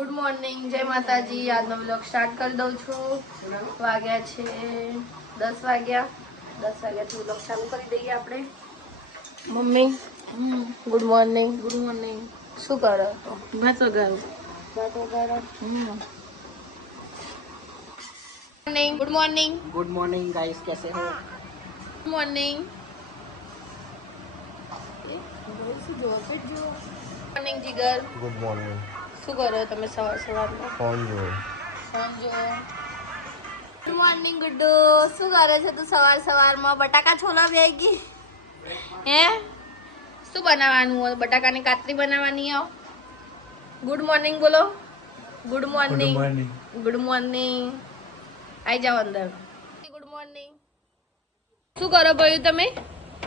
Good morning, જય માતાજી. આજનો બ્લોગ સ્ટાર્ટ કરી દઉં છું. વાગ્યા છે 10 વાગ્યા. 10 વાગ્યાથી બ્લોગ ચાલુ કરી દઈએ આપણે. મમ્મી ગુડ મોર્નિંગ. Good morning. શું કરો? ભાત વઘારો. ભાત વઘારો. Good morning. Good morning guys, कैसे हो? Good morning. Morning Jigar. Good morning. શું કરો તમે સવારમાં? ફોન જો. Good morning Guddu. શું કરે છે તું સવારમાં? બટાકા છોલા બેહી ગઈ હે? શું બનાવવાનું હોય? બટાકાની કાતરી બનાવવાની આવ. ગુડ મોર્નિંગ બોલો. Good morning. Good morning. આઈ જાઓ અંદર. Good morning. શું કરો ભાઈ તમે?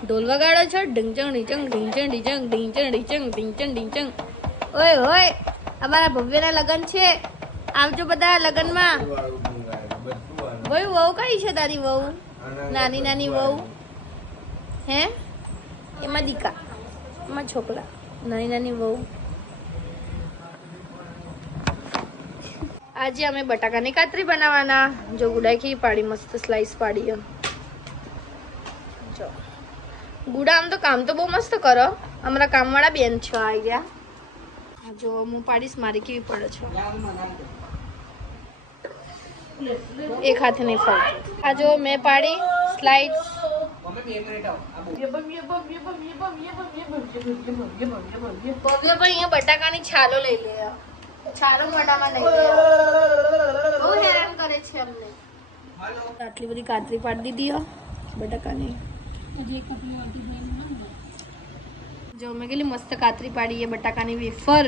ઢોલ વગાડો છો? ઢીંચંગ ઢીંચંગ ઢીંચંગ ઢીંચંગ ઢીંચંગ ઢીંચંગ ઢીંચંગ ઢીંચંગ. ઓય હોય, અમારા ભવ્યના લગ્ન છે, આવજો બધા લગ્નમાં. ભાઈ વહુ કઈ છે તારી વહુ? નાની નાની વહુ હે? એમાં દીકા, એમાં છોકરા, નાની નાની વહુ. આજે અમે બટાકાની કાતરી બનાવવાના. જો ગુડાકી પાડી, મસ્ત સ્લાઈસ પાડી. જો ગુડા આમ તો કામ તો બહુ મસ્ત કરો. અમારા કામવાળા બેન છે આવી ગયા. જો હું પાડીશ, મારી કેવી પડે છે. એક હાથે નહીં ફરતું. આ જો મેં પાડી સ્લાઇડ. ભવ્ય ભાઈ અહીંયા બટાકાની છાલો લઈ લે. છાલો મોઢામાં લઈ લે. બહુ હેરાન કરે છે અમને. આટલી બધી કાતરી પાડી દીધી હો બટાકાની. જો મેં કેટલી મસ્ત કાતરી પાડી છે બટાકાની વેફર.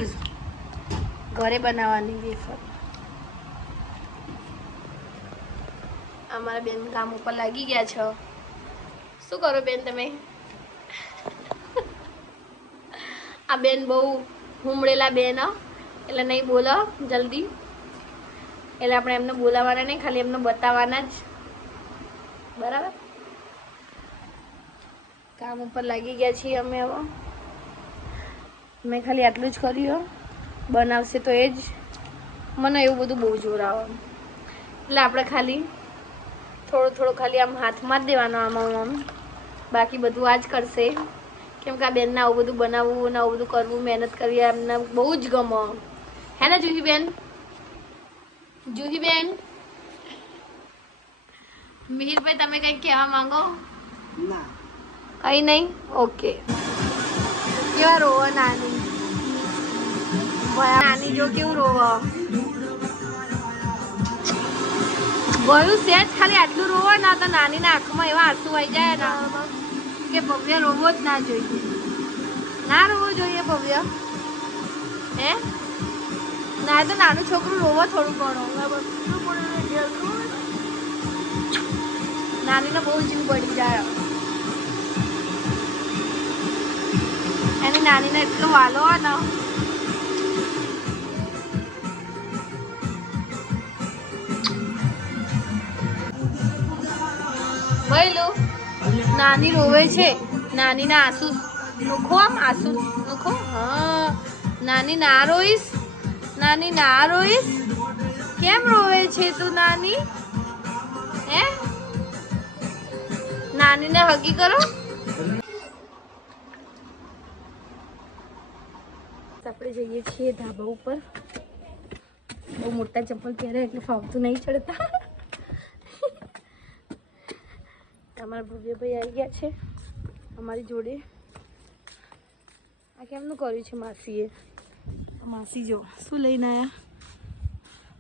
ઘરે બનાવવાની વેફર. અમારા બેન કામ ઉપર લાગી ગયા છો. શું કરો બેન તમે? આ બેન બહુ હુમડેલા બેન એટલે નહીં બોલો જલ્દી. એટલે આપણે એમને બોલાવવાના નહીં, ખાલી એમને બતાવવાના જ. બરાબર. કામ ઉપર લાગી ગયા છીએ અમે. હવે મેં ખાલી આટલું જ કર્યું. બનાવશે તો એ જ. મને એવું બધું બહુ જોર આવે એટલે આપણે ખાલી થોડું ખાલી આમ હાથમાં જ દેવાનો આમ. બાકી બધું આ જ કરશે. કેમ કે આ બેનને આવું બધું બનાવવું ને આવું બધું કરવું, મહેનત કરવી એમને બહુ જ ગમે. હે ને જુહીબેન? જુહીબેન, મિહિરભાઈ તમે કંઈક કહેવા માંગો? ના, કઈ નહીં. ઓકે. કેવા રોવો નાની? નાની જો કેવું રોવો. ગયું સેજ ખાલી આટલું રોવો ના તો નાનીના આંખમાં એવા આંસુ આવી જાય ને કે ભવ્ય રોવો જ ના જોઈએ. ના રોવો જોઈએ ભવ્ય હે? ના તો નાનું છોકરું રોવો થોડું ઘણું. નાનીને બહુ જીવ પડી જાય. એની નાનીને એટલો વાલો હોય ને. ભઈલું નાની રોવે છે. નાનીના આંસુ નુખો, આમ આંસુ નુખો. હા, નાની ના રોઈશ, નાની ના રોઈશ. કેમ રોવે છે તું નાની? હે? નાનીને હગી કરો. આપણે જઈએ છીએ ધાબા ઉપર. બહુ મોટા ચપ્પલ પહેરે એટલે ફાવતું નહીં ચડતા. અમારા ભવ્યભાઈ આવી ગયા છે અમારી જોડે. આ કેમનું કર્યું છે માસીએ? માસી જો શું લઈને આવ્યા?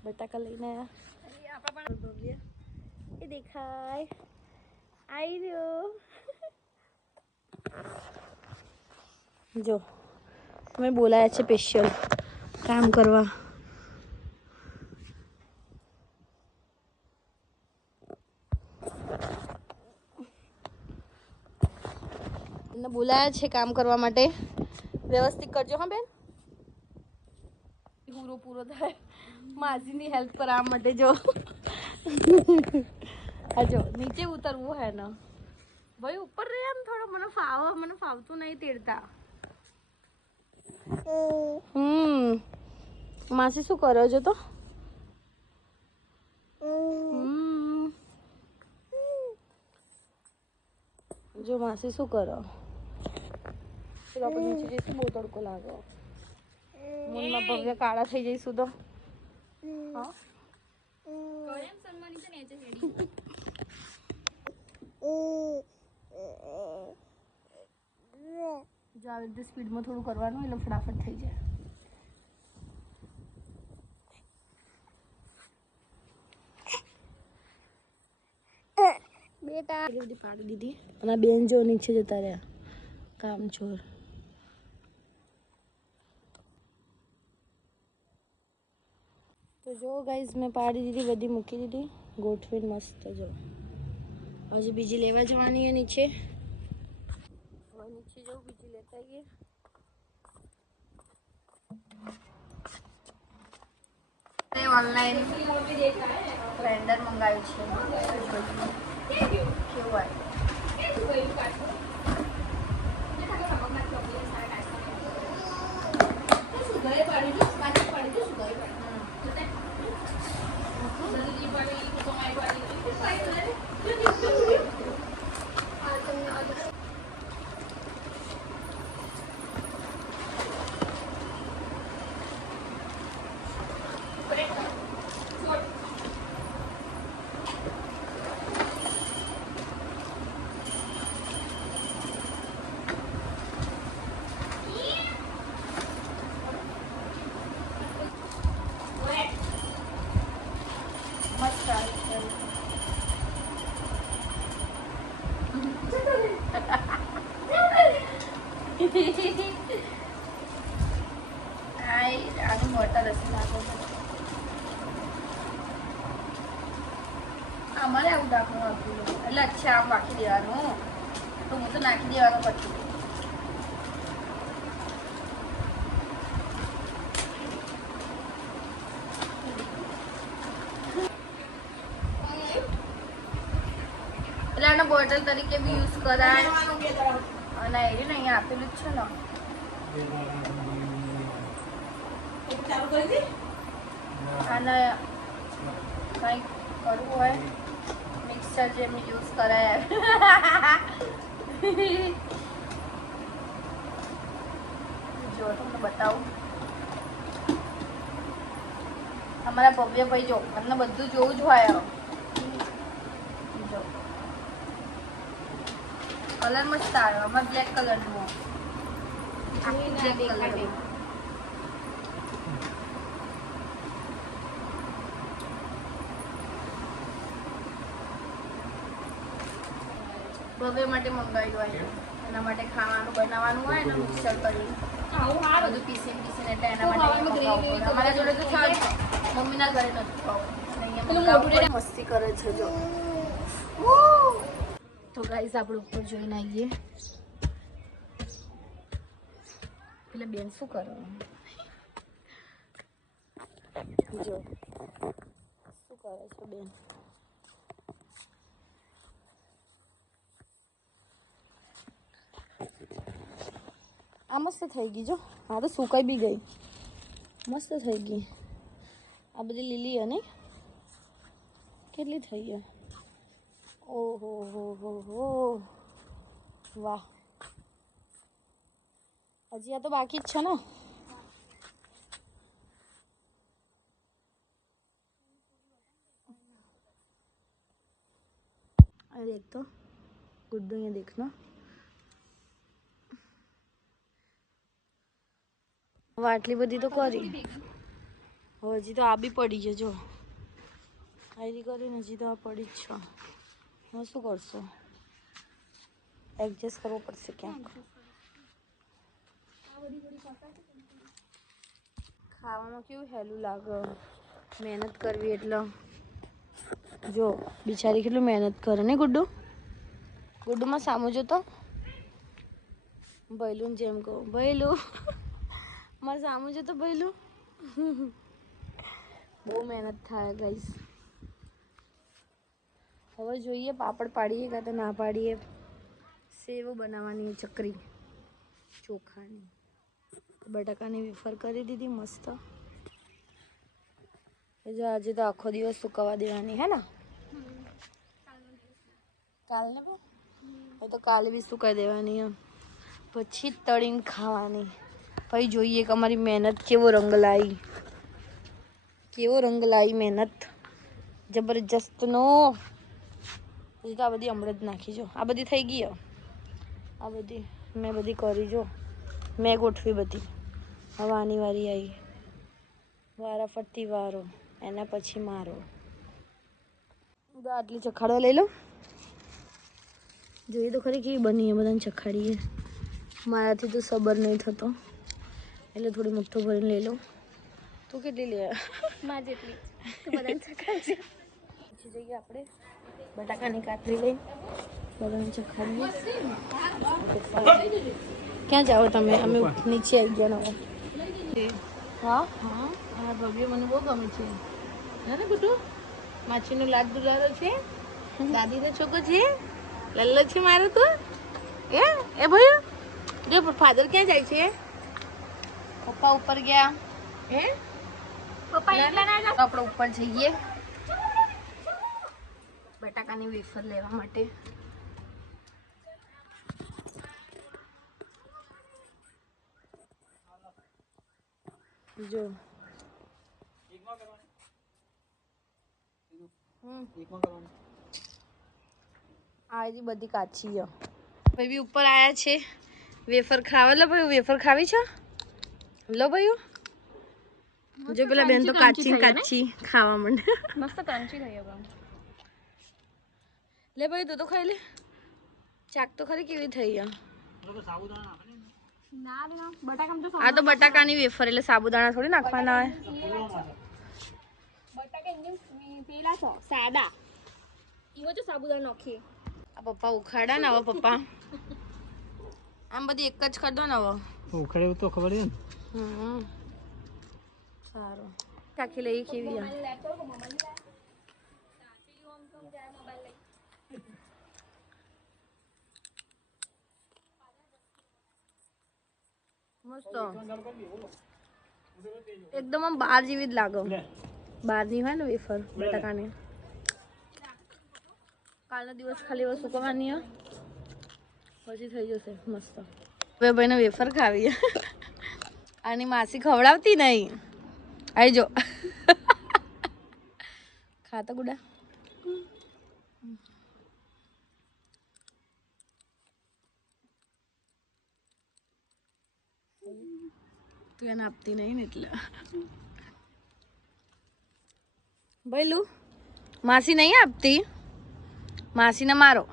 બટાકા લઈને આવ્યા. ભવ્ય એ દેખાય આવી રહ્યો. જો અમે બોલાયા છે સ્પેશિયલ કામ કરવા. એમને બોલાયા છે કામ કરવા માટે. વ્યવસ્થિત કરજો હા બેન. પૂરો થાય માસીની હેલ્પ કરવા માટે. જો આ જો નીચે ઉતરવું હે ને ભાઈ. ઉપર રે એમ થોડો. મને ફાવતું નહીં તેડતા. માસી શું કરો છો તો? જો માસી શું કરો? ચલો આપણે નીચે જઈશું, બહુ તડકો લાગે. મૂનમાં ભવ્ય કાળા થઈ જઈશું તો. હા જો આવી રીતે સ્પીડમાં થોડું કરવાનું એટલે ફટાફટ થઈ જાય. બેટા એટલી બધી પાડી દીધી અને આ બેન જો નીચે જતા રહ્યા કામ ચોર. તો જો ગાઈઝ મેં પાડી દીધી, બધી મૂકી દીધી ગોઠવીને મસ્ત. જો હજી બીજી લેવા જવાની છે નીચે. હવે નીચે જાઉં, બીજી લેતા આવીએ. ઓનલાઈન બ્લેન્ડર મંગાવ્યું છે. કેવું હોય? આનું બોટલ હશે લાગે છે. અમારે આવું ડાકનું આપ્યું એટલે અચ્છા આમ નાખી દેવાનું, તો હું તો નાખી દેવાનું પછી. એટલે આને બોટલ તરીકે બી યુઝ કરાય અને એ ને અહીંયા આપેલું જ છે ને. આને કંઈક કરવું હોય મિક્સર જેમ યુઝ કરાય. જો તમને બતાવું, અમારા ભવ્ય ભાઈ જો અમને બધું જોવું જ હોય. જો કલર મસ્ત આવ્યો, અમારે બ્લેક કલર નો બ્લેક કલર. ભવ્ય માટે મંગાવ્યું હોય, એના માટે ખાવાનું બનાવવાનું હોય ને મિક્સર કરી બધું પીસીને એટલે એના માટે અમારા જોડે તો સારું, મમ્મીના ઘરે નથી ખાવું. મસ્તી કરે છે જો. તો ગાઈસ આપણે ઉપર જોઈને આવીએ. એટલે બેન શું કરે જો, શું કરે છે બેન? આ મસ્ત થઈ ગઈ જો. હા તો સુકાઈ બી ગઈ, મસ્ત થઈ ગઈ. આ બધી લીલી હે નહીં? કેટલી થઈ ગઈ? ઓહો હો હો હો, વાહ. હજી આ તો બાકી જ છે ને. अरे देख तो गुड्डू, ये देखना આટલી બધી તો કરી. હજી તો આ બી પડી છે જો. આયરી કરીને હજી તો આ પડી જ છે. હું શું કરશો? એડજસ્ટ કરવો પડશે ક્યાંક. ખાવામાં કેવું હેલું લાગે, મહેનત કરવી એટલે. જો બિચારી કેટલું મહેનત કરે ને ગુડ્ડુ. ગુડ્ડુમાં સામું જો તો ભૈલું જેમ કહું, ભૈલું મારે સામું જો તો ભૈલું. બહુ મહેનત થાય ગાઈસ. હવે જોઈએ પાપડ પાડીએ કાં તો ના પાડીએ. સેવ બનાવવાની ચકરી ચોખાની. બટાકાની વેફર કરી દીધી મસ્ત. જો આજે તો આખો દિવસ સુકવવા દેવાની હે ને કાલને પણ તો કાલે બી સુકાઈ દેવાની એમ પછી તળીને ખાવાની પછી જોઈએ કે અમારી મહેનત કેવો રંગ લાવી મહેનત જબરજસ્તનો પછી તો આ બધી હમણાં જ નાખી જો આ બધી થઈ ગઈ આ બધી મેં બધી કરી જો મેં ગોઠવી બધી હવે આની વારી આવી વારા ફરતી વારો એના પછી મારો આટલી ચખાડવા લઈ લો જોઈએ તો ખરી કેવી બની એ બધાને ચખાડીએ મારાથી તો સબર નહીં થતો એટલે થોડી મુઠ્ઠો ભરીને લઈ લો તું કેટલી લે માં જેટલી તું બધાને ચખાડજે પછી જઈએ આપણે બટાકાની કાતરી લઈ બધાને ચખાડીએ ક્યાં જાઓ તમે અમે નીચે આવી ગયા નવા હા હા આ ભવ્ય મને બહુ ગમે છે ને ગુડુ માછીનો લાડ દુલારો છે દાદીનો છોકરો છે લલ્લો છે મારો તો એ ભાઈ જો ફાધર ક્યાં જાય છે પપ્પા ઉપર ગયા પપ્પા એકલા ના જાવ આપણે ઉપર જઈએ બટાકાની વેફર લેવા માટે જો આ બધી કાચી ભાઈ બી ઉપર આયા છે વેફર ખાવા લો ભાઈ વેફર ખાવી છે લો ભાઈ જો પેલા બેન તો કાચી ખાવા માંડે મસ્ત કાંચી થઈ હવે લે ભાઈ તું તો ખાઈ લે ચાક તો ખરી કેવી થઈ આ તો બટાકાની વેફર એટલે સાબુદાણા થોડી નાખવાના હોય સાદા ઈવો જો સાબુદાણા નાખીએ આ પપ્પા ઉખાડા ને હવે પપ્પા આમ બધી એક જ કરી દો ને હવે ઉખડે તો ખબર છે સારું ચાખી લઈએ કેવી મસ્ત એકદમ આમ બહાર જેવી જ લાગે બહારની હોય ને વેફર બટાકાની કાલનો દિવસ ખાલી વસ્તુ કરવાની પછી થઈ જશે મસ્ત હવે ભાઈને વેફર ખાવી આની માસી ખવડાવતી નહીં આવી જો ખાતા ગુડા તું એને આપતી નહીં ને એટલે ભાઈ માસી નહીં આપતી માસીને મારો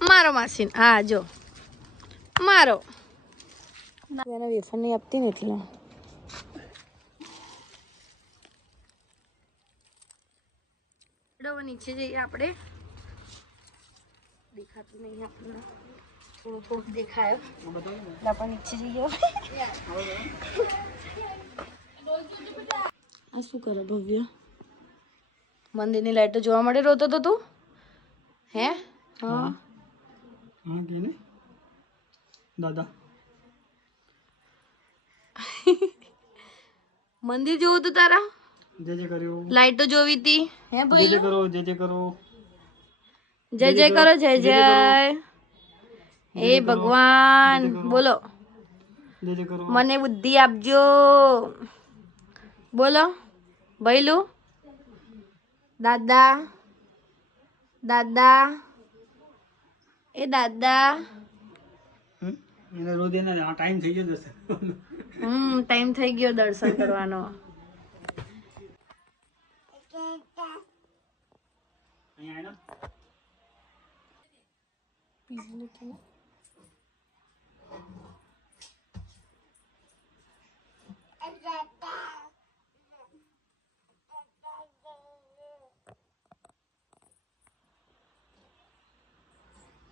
મારો માસી હા જો મારો એને વેફર નહીં આપતી ને એટલે નીચે જઈએ આપણે દેખાતું નહીં આપણને થોડું દેખાયો એટલે આપણે નીચે જઈએ આ શું કરે ભવ્ય મંદિરની લાઈટો જોવા મળે રોતો તો તું હે હા કે ને દાદા મંદિર જોવું તું તારા જે કર્યું લાઈટો જોવી હતી હે ભાઈ જે કરો જે કરો જય જય કરો જય જય હે ભગવાન બોલો જે કરો મને બુદ્ધિ આપજો બોલો ભૈલું દાદા દાદા એ દાદા એને રોજ એને ટાઈમ થઈ ગયો દર્શન ટાઈમ થઈ ગયો દર્શન કરવાનો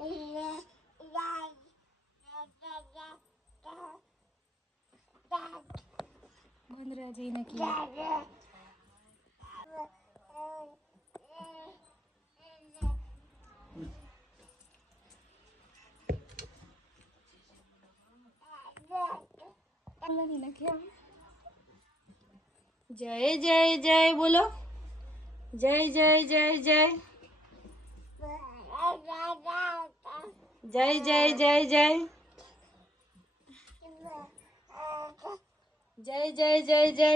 અહીંયા બંધ રહે જઈને કે જય જય જય બોલો. જય જય જય જય. જય જય જય જય. જય જય જય જય.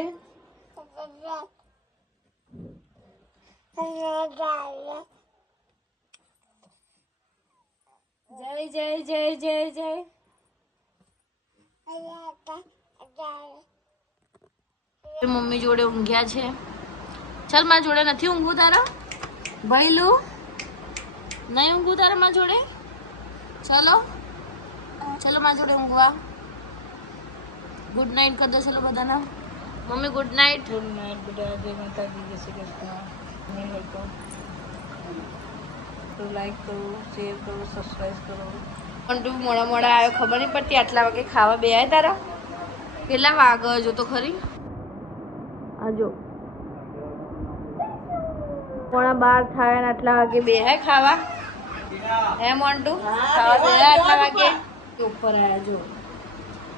જય જય જય જય જય. મમ્મી જોડે ઊંઘ્યા છે. ચાલ મારા જોડે નથી ઊંઘવું તારા ભઈલું, નહીં ઊંઘવું તારા મારા જોડે. ચલો ચલો મારા જોડે ઊંઘવા. ગુડ નાઇટ કરી દો ચલો બધાના. Mummy good night. Good night બેટા. જય માતાજી, જય શ્રી કૃષ્ણ. નહીં હોય તો લાઈક કરો, શેર કરો, સબસ્ક્રાઈબ કરો. પણ તું મોડા મોડા આવ્યો, ખબર નહીં પડતી આટલા વાગે ખાવા બે આય તારા. કેટલા વાગે જો તો ખરી. આ જો 11:15 થાય ને આટલા વાગે બે હે ખાવા. હે મોન્ટુ ખાવા બે આટલા વાગે ઉપર આયા જો.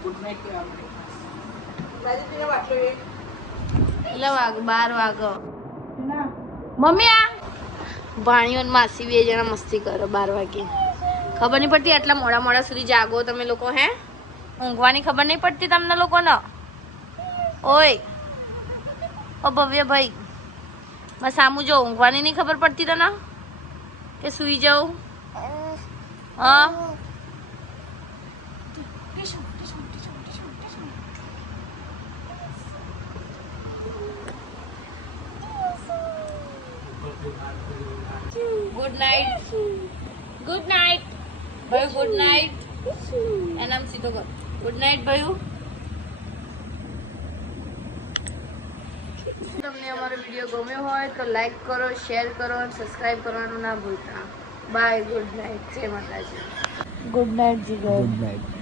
ગુડ નાઇટ કહેવાનું. કેટલા વાગે 12 વાગે. મમ્મી આ ભાણીઓ ને માસી બે જણા મસ્તી કરો 12 વાગે. ખબર નહીં પડતી આટલા મોડા મોડા સુધી જાગો તમે લોકો. હે ઊંઘવાની ખબર નહીં પડતી તમને લોકોને. ઓય ઓ ભવ્ય ભાઈ, બસ સામું જો. ઊંઘવાની નહીં ખબર પડતી તને કે સુઈ જાઉં? હા ગુડ નાઇટ. ગુડ નાઇટ ભાઈ. Good night. એનામ સીધો કર. ગુડ નાઇટ ભાઈ. તમને અમારો વિડીયો ગમ્યો હોય તો લાઈક કરો, શેર કરો અને સબસ્ક્રાઇબ કરવાનું ના ભૂલતા. બાય. Good night. જય માતાજી. Good night Jigar. Good night.